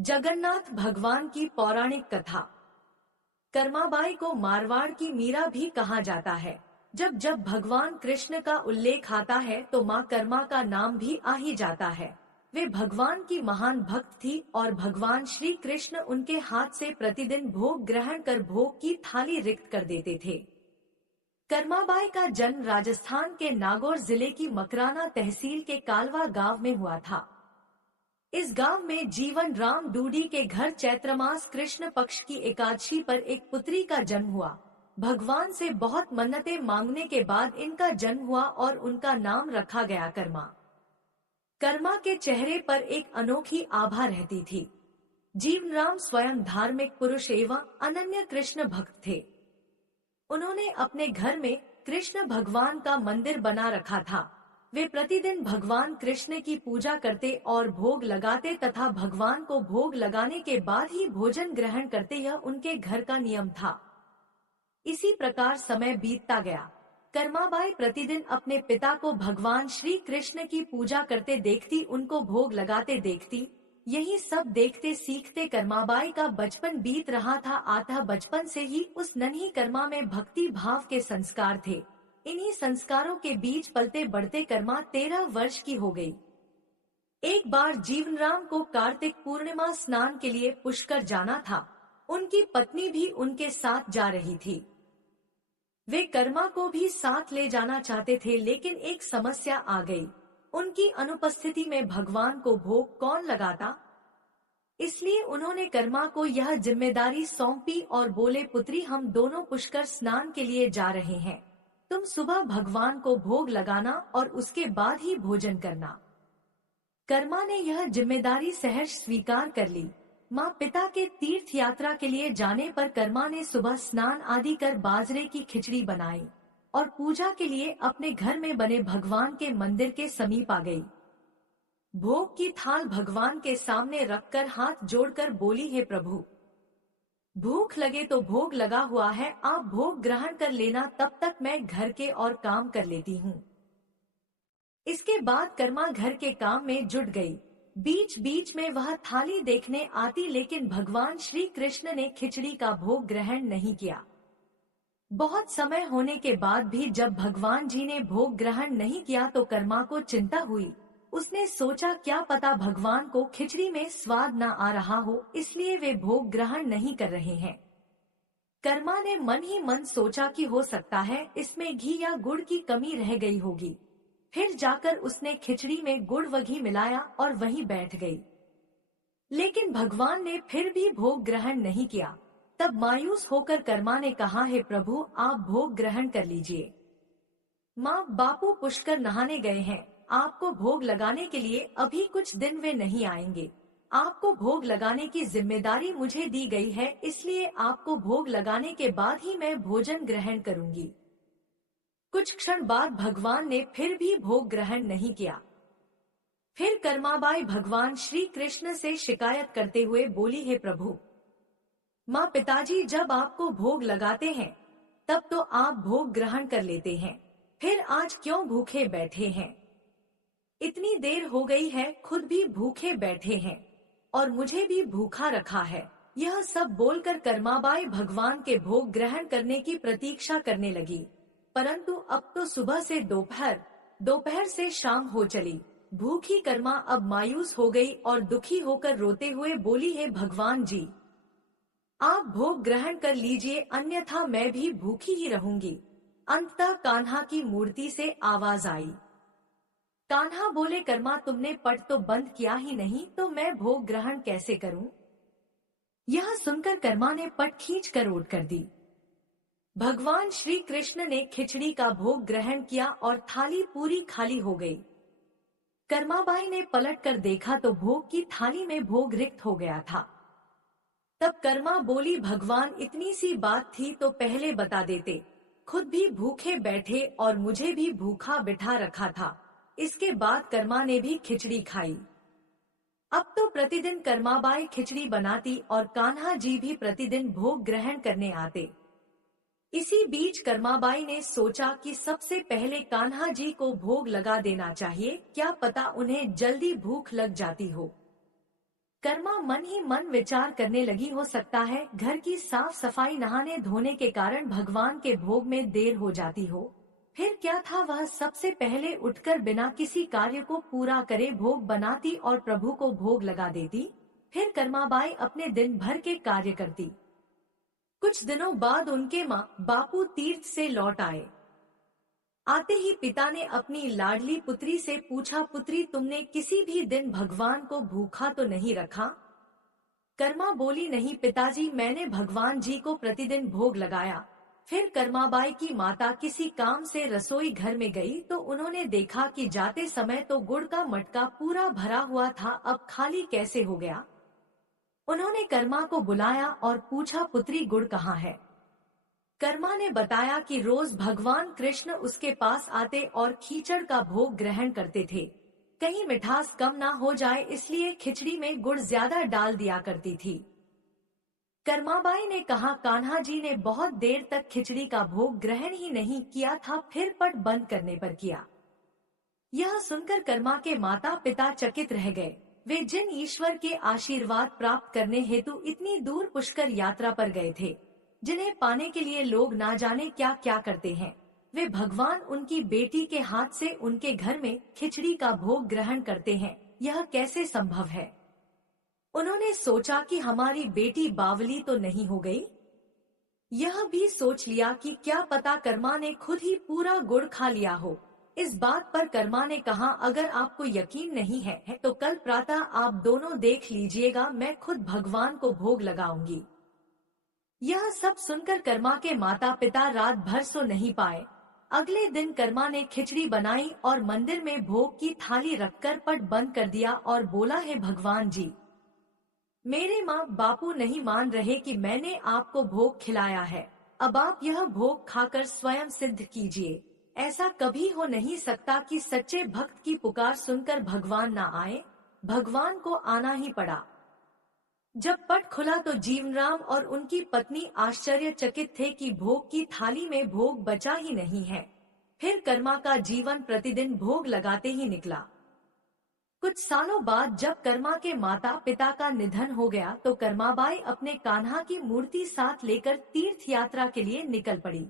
जगन्नाथ भगवान की पौराणिक कथा। कर्माबाई को मारवाड़ की मीरा भी कहा जाता है। जब जब भगवान कृष्ण का उल्लेख आता है तो माँ कर्मा का नाम भी आ ही जाता है। वे भगवान की महान भक्त थी और भगवान श्री कृष्ण उनके हाथ से प्रतिदिन भोग ग्रहण कर भोग की थाली रिक्त कर देते थे। कर्माबाई का जन्म राजस्थान के नागौर जिले की मकराना तहसील के कालवा गांव में हुआ था। इस गांव में जीवन राम डूडी के घर चैत्र मास कृष्ण पक्ष की एकादशी पर एक पुत्री का जन्म हुआ। भगवान से बहुत मन्नतें मांगने के बाद इनका जन्म हुआ और उनका नाम रखा गया कर्मा। कर्मा के चेहरे पर एक अनोखी आभा रहती थी। जीवनराम स्वयं धार्मिक पुरुष एवं अनन्य कृष्ण भक्त थे। उन्होंने अपने घर में कृष्ण भगवान का मंदिर बना रखा था। वे प्रतिदिन भगवान कृष्ण की पूजा करते और भोग लगाते तथा भगवान को भोग लगाने के बाद ही भोजन ग्रहण करते, यह उनके घर का नियम था। इसी प्रकार समय बीतता गया। कर्माबाई प्रतिदिन अपने पिता को भगवान श्री कृष्ण की पूजा करते देखती, उनको भोग लगाते देखती। यही सब देखते सीखते कर्माबाई का बचपन बीत रहा था। अतः बचपन से ही उस नन्ही कर्मा में भक्ति भाव के संस्कार थे। इन्हीं संस्कारों के बीच पलते बढ़ते कर्मा 13 वर्ष की हो गई। एक बार जीवनराम को कार्तिक पूर्णिमा स्नान के लिए पुष्कर जाना था। उनकी पत्नी भी उनके साथ जा रही थी। वे कर्मा को भी साथ ले जाना चाहते थे, लेकिन एक समस्या आ गई। उनकी अनुपस्थिति में भगवान को भोग कौन लगाता। इसलिए उन्होंने कर्मा को यह जिम्मेदारी सौंपी और बोले, पुत्री, हम दोनों पुष्कर स्नान के लिए जा रहे हैं। तुम सुबह भगवान को भोग लगाना और उसके बाद ही भोजन करना। कर्मा ने यह जिम्मेदारी सहर्ष स्वीकार कर ली। माँ पिता के तीर्थ यात्रा के लिए जाने पर कर्मा ने सुबह स्नान आदि कर बाजरे की खिचड़ी बनाई और पूजा के लिए अपने घर में बने भगवान के मंदिर के समीप आ गई। भोग की थाल भगवान के सामने रखकर हाथ जोड़कर बोली, हे प्रभु, भूख लगे तो भोग लगा हुआ है, आप भोग ग्रहण कर लेना, तब तक मैं घर के और काम कर लेती हूँ। इसके बाद कर्मा घर के काम में जुट गई। बीच बीच में वह थाली देखने आती, लेकिन भगवान श्री कृष्ण ने खिचड़ी का भोग ग्रहण नहीं किया। बहुत समय होने के बाद भी जब भगवान जी ने भोग ग्रहण नहीं किया तो कर्मा को चिंता हुई। उसने सोचा, क्या पता भगवान को खिचड़ी में स्वाद न आ रहा हो, इसलिए वे भोग ग्रहण नहीं कर रहे हैं। कर्मा ने मन ही मन सोचा कि हो सकता है इसमें घी या गुड़ की कमी रह गई होगी। फिर जाकर उसने खिचड़ी में गुड़ व घी मिलाया और वहीं बैठ गई। लेकिन भगवान ने फिर भी भोग ग्रहण नहीं किया। तब मायूस होकर कर्मा ने कहा, हे प्रभु, आप भोग ग्रहण कर लीजिए। माँ बापू पुष्कर नहाने गए हैं, आपको भोग लगाने के लिए अभी कुछ दिन वे नहीं आएंगे। आपको भोग लगाने की जिम्मेदारी मुझे दी गई है, इसलिए आपको भोग लगाने के बाद ही मैं भोजन ग्रहण करूंगी। कुछ क्षण बाद भगवान ने फिर भी भोग ग्रहण नहीं किया। फिर कर्माबाई भगवान श्री कृष्ण से शिकायत करते हुए बोली, हे प्रभु, माँ पिताजी जब आपको भोग लगाते हैं तब तो आप भोग ग्रहण कर लेते हैं, फिर आज क्यों भूखे बैठे हैं। इतनी देर हो गई है, खुद भी भूखे बैठे हैं और मुझे भी भूखा रखा है। यह सब बोलकर कर्माबाई भगवान के भोग ग्रहण करने की प्रतीक्षा करने लगी। परंतु अब तो सुबह से दोपहर, दोपहर से शाम हो चली। भूखी कर्मा अब मायूस हो गई और दुखी होकर रोते हुए बोली, हे भगवान जी, आप भोग ग्रहण कर लीजिए, अन्यथा मैं भी भूखी ही रहूंगी। अंततः कान्हा की मूर्ति से आवाज आई। कान्हा बोले, कर्मा, तुमने पट तो बंद किया ही नहीं, तो मैं भोग ग्रहण कैसे करूं। यह सुनकर कर्मा ने पट खींच कर उठ कर दी। भगवान श्री कृष्ण ने खिचड़ी का भोग ग्रहण किया और थाली पूरी खाली हो गई। कर्माबाई ने पलट कर देखा तो भोग की थाली में भोग रिक्त हो गया था। तब कर्मा बोली, भगवान, इतनी सी बात थी तो पहले बता देते, खुद भी भूखे बैठे और मुझे भी भूखा बिठा रखा था। इसके बाद कर्मा ने भी खिचड़ी खाई। अब तो प्रतिदिन कर्माबाई खिचड़ी बनाती और कान्हा जी भी प्रतिदिन भोग ग्रहण करने आते। इसी बीच कर्माबाई ने सोचा कि सबसे पहले कान्हा जी को भोग लगा देना चाहिए, क्या पता उन्हें जल्दी भूख लग जाती हो। कर्मा मन ही मन विचार करने लगी, हो सकता है घर की साफ सफाई नहाने धोने के कारण भगवान के भोग में देर हो जाती हो। फिर क्या था, वह सबसे पहले उठकर बिना किसी कार्य को पूरा करे भोग बनाती और प्रभु को भोग लगा देती। फिर कर्माबाई अपने दिन भर के कार्य करती। कुछ दिनों बाद उनके माँ बापू तीर्थ से लौट आए। आते ही पिता ने अपनी लाडली पुत्री से पूछा, पुत्री तुमने किसी भी दिन भगवान को भूखा तो नहीं रखा? कर्मा बोली, नहीं पिताजी, मैंने भगवान जी को प्रतिदिन भोग लगाया। फिर कर्माबाई की माता किसी काम से रसोई घर में गई तो उन्होंने देखा कि जाते समय तो गुड़ का मटका पूरा भरा हुआ था, अब खाली कैसे हो गया। उन्होंने कर्मा को बुलाया और पूछा, पुत्री गुड़ कहाँ है? कर्मा ने बताया कि रोज भगवान कृष्ण उसके पास आते और खीचड़ का भोग ग्रहण करते थे। कहीं मिठास कम ना हो जाए इसलिए खिचड़ी में गुड़ ज्यादा डाल दिया करती थी। कर्माबाई ने कहा, कान्हा जी ने बहुत देर तक खिचड़ी का भोग ग्रहण ही नहीं किया था, फिर पट बंद करने पर किया। यह सुनकर कर्मा के माता पिता चकित रह गए। वे जिन ईश्वर के आशीर्वाद प्राप्त करने हेतु इतनी दूर पुष्कर यात्रा पर गए थे, जिन्हें पाने के लिए लोग ना जाने क्या क्या करते हैं, वे भगवान उनकी बेटी के हाथ से उनके घर में खिचड़ी का भोग ग्रहण करते हैं, यह कैसे संभव है। उन्होंने सोचा कि हमारी बेटी बावली तो नहीं हो गई। यह भी सोच लिया कि क्या पता कर्मा ने खुद ही पूरा गुड़ खा लिया हो। इस बात पर कर्मा ने कहा, अगर आपको यकीन नहीं है तो कल प्रातः आप दोनों देख लीजिएगा, मैं खुद भगवान को भोग लगाऊंगी। यह सब सुनकर कर्मा के माता पिता रात भर सो नहीं पाए। अगले दिन कर्मा ने खिचड़ी बनाई और मंदिर में भोग की थाली रखकर पट बंद कर दिया और बोला, है भगवान जी, मेरे माँ बापू नहीं मान रहे कि मैंने आपको भोग खिलाया है, अब आप यह भोग खाकर स्वयं सिद्ध कीजिए। ऐसा कभी हो नहीं सकता कि सच्चे भक्त की पुकार सुनकर भगवान ना आए। भगवान को आना ही पड़ा। जब पट खुला तो जीवनराम और उनकी पत्नी आश्चर्यचकित थे कि भोग की थाली में भोग बचा ही नहीं है। फिर कर्मा का जीवन प्रतिदिन भोग लगाते ही निकला। कुछ सालों बाद जब कर्मा के माता पिता का निधन हो गया तो कर्माबाई अपने कान्हा की मूर्ति साथ लेकर तीर्थ यात्रा के लिए निकल पड़ी।